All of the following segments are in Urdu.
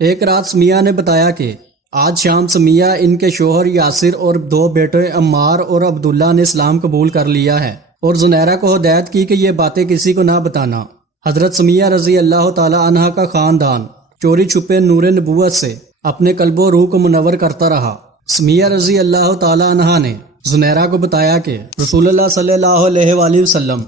ایک رات سمیہ نے بتایا کہ آج شام سمیہ، ان کے شوہر یاسر اور 2 بیٹے عمار اور عبداللہ نے اسلام قبول کر لیا ہے، اور زنیرہ کو ہدایت کی کہ یہ باتیں کسی کو نہ بتانا۔ حضرت سمیہ رضی اللہ تعالی عنہ کا خاندان چوری چھپے نور نبوت سے اپنے قلب و روح کو منور کرتا رہا۔ سمیہ رضی اللہ تعالی عنہ نے زنیرہ کو بتایا کہ رسول اللہ صلی اللہ علیہ وآلہ وسلم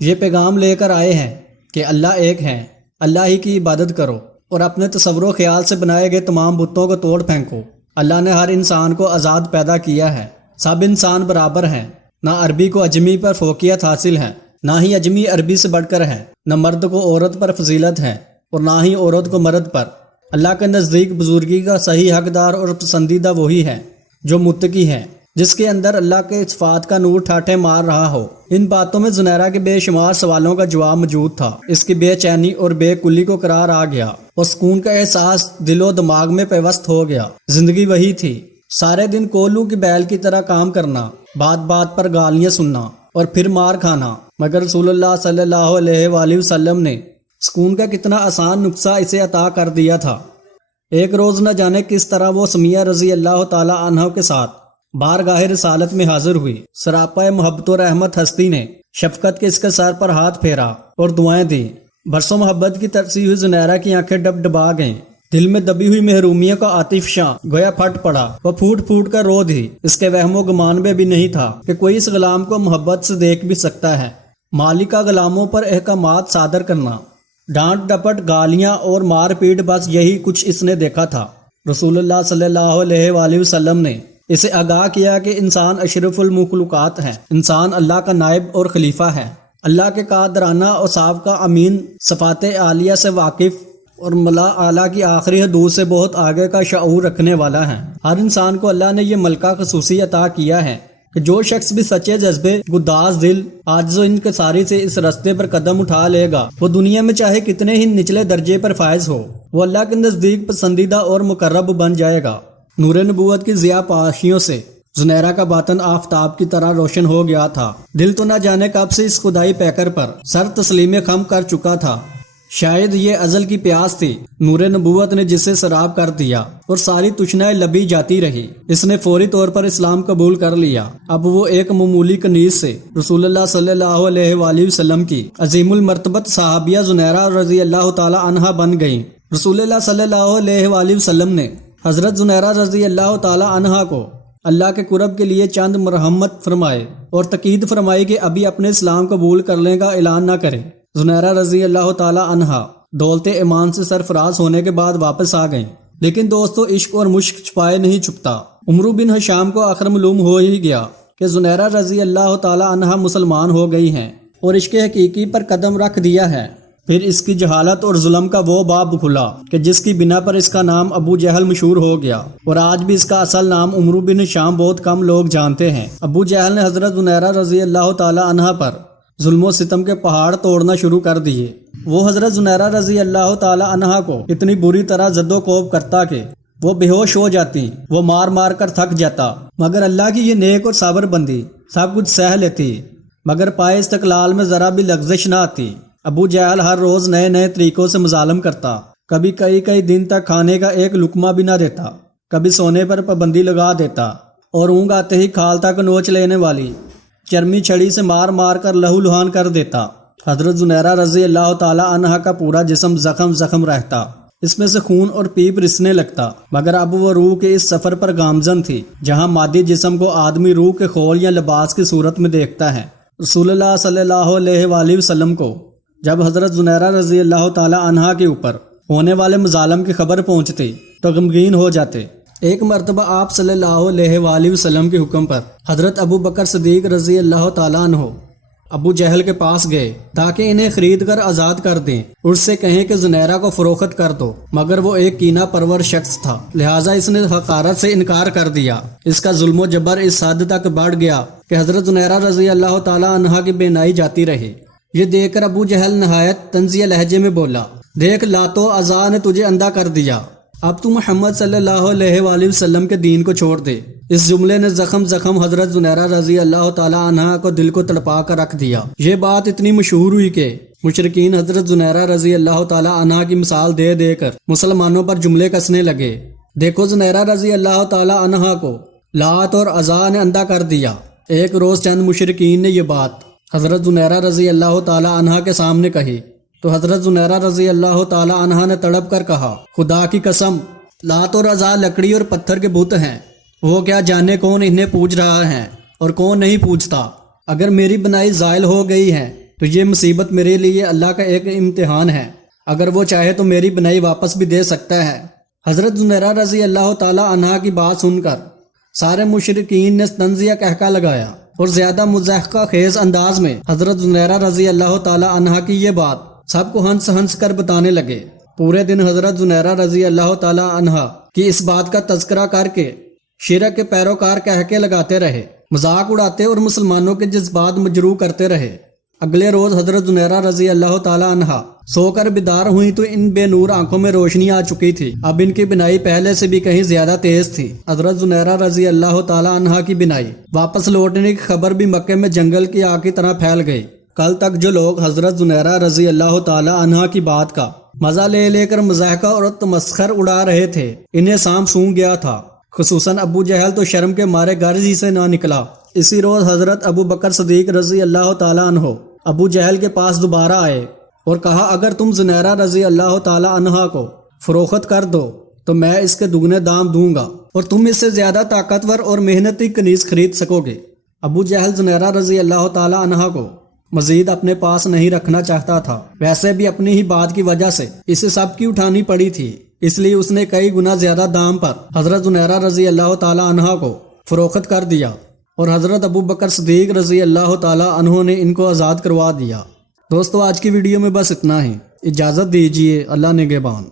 یہ پیغام لے کر آئے ہیں کہ اللہ ایک ہے، اللہ ہی کی عبادت کرو اور اپنے تصور و خیال سے بنائے گئے تمام بتوں کو توڑ پھینکو۔ اللہ نے ہر انسان کو آزاد پیدا کیا ہے، سب انسان برابر ہیں، نہ عربی کو اجمی پر فوقیت حاصل ہے، نہ ہی اجمی عربی سے بڑھ کر ہے، نہ مرد کو عورت پر فضیلت ہے اور نہ ہی عورت کو مرد پر۔ اللہ کے نزدیک بزرگی کا صحیح حقدار اور پسندیدہ وہی ہے جو متقی ہے، جس کے اندر اللہ کے صفات کا نور ٹھاٹھے مار رہا ہو۔ ان باتوں میں زنیرہ کے بے شمار سوالوں کا جواب موجود تھا۔ اس کی بے چینی اور بے کلی کو قرار آ گیا اور سکون کا احساس دل و دماغ میں پیوست ہو گیا۔ زندگی وہی تھی، سارے دن کولو کی بیل کی طرح کام کرنا، بات بات پر گالیاں سننا اور پھر مار کھانا، مگر رسول اللہ صلی اللہ علیہ وآلہ وسلم نے سکون کا کتنا آسان نسخہ اسے عطا کر دیا تھا۔ ایک روز نہ جانے کس طرح وہ سمیہ رضی اللہ تعالی عنہ کے ساتھ بارگاہ رسالت میں حاضر ہوئی۔ سراپا محبت و رحمت ہستی نے شفقت کے اس کے سر پر ہاتھ پھیرا اور دعائیں دی۔ برسوں محبت کی ترسی ہوئی زنیرہ کی آنکھیں ڈب ڈبا گئیں، دل میں دبی ہوئی محرومیوں کا آتش شاں گویا پھٹ پڑا۔ وہ پھوٹ پھوٹ کر رو دی۔ اس کے وہم و گمان میں بھی نہیں تھا کہ کوئی اس غلام کو محبت سے دیکھ بھی سکتا ہے۔ مالک کا غلاموں پر احکامات صادر کرنا، ڈانٹ ڈپٹ، گالیاں اور مار پیٹ، بس یہی کچھ اس نے دیکھا تھا۔ رسول اللہ صلی اللہ علیہ وآلہ وسلم نے اسے آگاہ کیا کہ انسان اشرف المخلوقات ہے، انسان اللہ کا نائب اور خلیفہ ہے، اللہ کے قادرانہ اوصاف کا امین، صفات عالیہ سے واقف اور ملا اعلیٰ کی آخری حدود سے بہت آگے کا شعور رکھنے والا ہے۔ ہر انسان کو اللہ نے یہ ملکہ خصوصی عطا کیا ہے کہ جو شخص بھی سچے جذبے، گداز دل، عاجز و انکساری سے اس راستے پر قدم اٹھا لے گا، وہ دنیا میں چاہے کتنے ہی نچلے درجے پر فائز ہو، وہ اللہ کے نزدیک پسندیدہ اور مقرب بن جائے گا۔ نور نبوت کی ضیاء پاشیوں سے زنیرہ کا باطن آفتاب کی طرح روشن ہو گیا تھا۔ دل تو نہ جانے کب سے اس خدائی پیکر پر سر تسلیم خم کر چکا تھا۔ شاید یہ ازل کی پیاس تھی، نور نبوت نے جسے سراب کر دیا اور ساری تشنائیں لبی جاتی رہی۔ اس نے فوری طور پر اسلام قبول کر لیا۔ اب وہ ایک معمولی کنیز سے رسول اللہ صلی اللہ علیہ وآلہ وسلم کی عظیم المرتبت صحابیہ زنیرہ رضی اللہ تعالی عنہا بن گئیں۔ رسول اللہ صلی اللہ علیہ وآلہ وسلم نے حضرت زنیرہ رضی اللہ تعالی عنہا کو اللہ کے قرب کے لیے چند مرحمت فرمائے اور تاکید فرمائی کہ ابھی اپنے اسلام قبول کرنے کا اعلان نہ کرے۔ زنیرہ رضی اللہ تعالی عنہا دولت ایمان سے سرفراز ہونے کے بعد واپس آ گئیں، لیکن دوستو عشق اور مشق چھپائے نہیں چھپتا۔ عمرو بن حشام کو آخر معلوم ہو ہی گیا کہ زنیرہ رضی اللہ تعالی عنہا مسلمان ہو گئی ہیں اور عشق حقیقی پر قدم رکھ دیا ہے۔ پھر اس کی جہالت اور ظلم کا وہ باب کھلا کہ جس کی بنا پر اس کا نام ابو جہل مشہور ہو گیا، اور آج بھی اس کا اصل نام عمرو بن حشام بہت کم لوگ جانتے ہیں۔ ابو جہل نے حضرت زنیرہ رضی اللہ تعالی عنہا پر ظلم و ستم کے پہاڑ توڑنا شروع کر دیے۔ وہ حضرت زنیرہ رضی اللہ تعالی عنہا کو اتنی بری طرح زد و کوب کرتا کہ وہ بے ہوش ہو جاتی، وہ مار مار کر تھک جاتا، مگر اللہ کی یہ نیک اور صابر بندی سب کچھ سہ لیتی، مگر پائے استقلال میں ذرا بھی لغزش نہ آتی۔ ابو جہل ہر روز نئے نئے طریقوں سے مظالم کرتا، کبھی کئی دن تک کھانے کا ایک لقمہ بھی نہ دیتا، کبھی سونے پر پابندی لگا دیتا، اور اونگ آتے ہی کھال تک نوچ لینے والی چرمی چھڑی سے مار مار کر لہو لہان کر دیتا۔ حضرت زنیرہ رضی اللہ تعالی عنہا کا پورا جسم زخم رہتا، اس میں سے خون اور پیپ رسنے لگتا، مگر اب وہ روح کے اس سفر پر گامزن تھی جہاں مادی جسم کو آدمی روح کے خول یا لباس کی صورت میں دیکھتا ہے۔ رسول اللہ صلی اللہ علیہ وآلہ وسلم کو جب حضرت زنیرہ رضی اللہ تعالی عنہا کے اوپر ہونے والے مظالم کی خبر پہنچتی تو غمگین ہو جاتے۔ ایک مرتبہ آپ صلی اللہ علیہ وآلہ وسلم کے حکم پر حضرت ابو بکر صدیق رضی اللہ تعالیٰ عنہ ابو جہل کے پاس گئے تاکہ انہیں خرید کر آزاد کر دیں، اس سے کہیں کہ زنیرہ کو فروخت کر دو، مگر وہ ایک کینہ پرور شخص تھا، لہٰذا اس نے حقارت سے انکار کر دیا۔ اس کا ظلم و جبر اس حد تک بڑھ گیا کہ حضرت زنیرہ رضی اللہ تعالیٰ عنہا کی بینائی جاتی رہی۔ یہ دیکھ کر ابو جہل نہایت طنزیہ لہجے میں بولا، دیکھ لاتو عزا نے تجھے اندھا کر دیا، اب تو محمد صلی اللہ علیہ وآلہ وسلم کے دین کو چھوڑ دے۔ اس جملے نے زخم حضرت زنیرہ رضی اللہ تعالی عنہا کو دل کو تڑپا کر رکھ دیا۔ یہ بات اتنی مشہور ہوئی کہ مشرکین حضرت زنیرہ رضی اللہ تعالی عنہا کی مثال دے دے کر مسلمانوں پر جملے کسنے لگے۔ دیکھو زنیرہ رضی اللہ تعالی عنہا کو لات اور عزا نے اندھا کر دیا۔ ایک روز چند مشرکین نے یہ بات حضرت زنیرہ رضی اللہ تعالی عنہا کے سامنے کہی تو حضرت زنیرہ رضی اللہ تعالی عنہا نے تڑپ کر کہا، خدا کی قسم، لات اور عزا لکڑی اور پتھر کے بت ہیں، وہ کیا جانے کون انہیں پوج رہا ہے اور کون نہیں پوجتا۔ اگر میری بنائی زائل ہو گئی ہے تو یہ مصیبت میرے لیے اللہ کا ایک امتحان ہے، اگر وہ چاہے تو میری بنائی واپس بھی دے سکتا ہے۔ حضرت زنیرہ رضی اللہ تعالی عنہا کی بات سن کر سارے مشرکین نے طنزیہ کہکا لگایا اور زیادہ مضحکہ خیز انداز میں حضرت زنیرہ رضی اللہ تعالی عنہا کی یہ بات سب کو ہنس ہنس کر بتانے لگے۔ پورے دن حضرت زنیرہ رضی اللہ تعالی عنہا کی اس بات کا تذکرہ کر کے شرک کے پیروکار کہکے لگاتے رہے، مذاق اڑاتے اور مسلمانوں کے جذبات مجروح کرتے رہے۔ اگلے روز حضرت زنیرہ رضی اللہ تعالی عنہا سو کر بیدار ہوئی تو ان بے نور آنکھوں میں روشنی آ چکی تھی۔ اب ان کی بینائی پہلے سے بھی کہیں زیادہ تیز تھی۔ حضرت زنیرہ رضی اللہ تعالی عنہا کی بینائی واپس لوٹنے کی خبر بھی مکے میں جنگل کی آگ کی طرح پھیل گئی۔ کل تک جو لوگ حضرت زنیرہ رضی اللہ تعالی عنہا کی بات کا مزہ لے لے کر مضحکہ اور تمسخر اڑا رہے تھے، انہیں سانپ سونگھ گیا تھا۔ خصوصاً ابو جہل تو شرم کے مارے گھر ہی سے نہ نکلا۔ اسی روز حضرت ابو بکر صدیق رضی اللہ تعالی عنہ ابو جہل کے پاس دوبارہ آئے اور کہا، اگر تم زنیرہ رضی اللہ تعالی عنہا کو فروخت کر دو تو میں اس کے دگنے دام دوں گا اور تم اس سے زیادہ طاقتور اور محنتی کنیز خرید سکو گے۔ ابو جہل زنیرہ رضی اللہ تعالی عنہا کو مزید اپنے پاس نہیں رکھنا چاہتا تھا، ویسے بھی اپنی ہی بات کی وجہ سے اسے سب کی اٹھانی پڑی تھی، اس لیے اس نے کئی گنا زیادہ دام پر حضرت زنیرہ رضی اللہ تعالی عنہا کو فروخت کر دیا اور حضرت ابو بکر صدیق رضی اللہ تعالی عنہ نے ان کو آزاد کروا دیا۔ دوستو آج کی ویڈیو میں بس اتنا ہی، اجازت دیجیے، اللہ نگہبان۔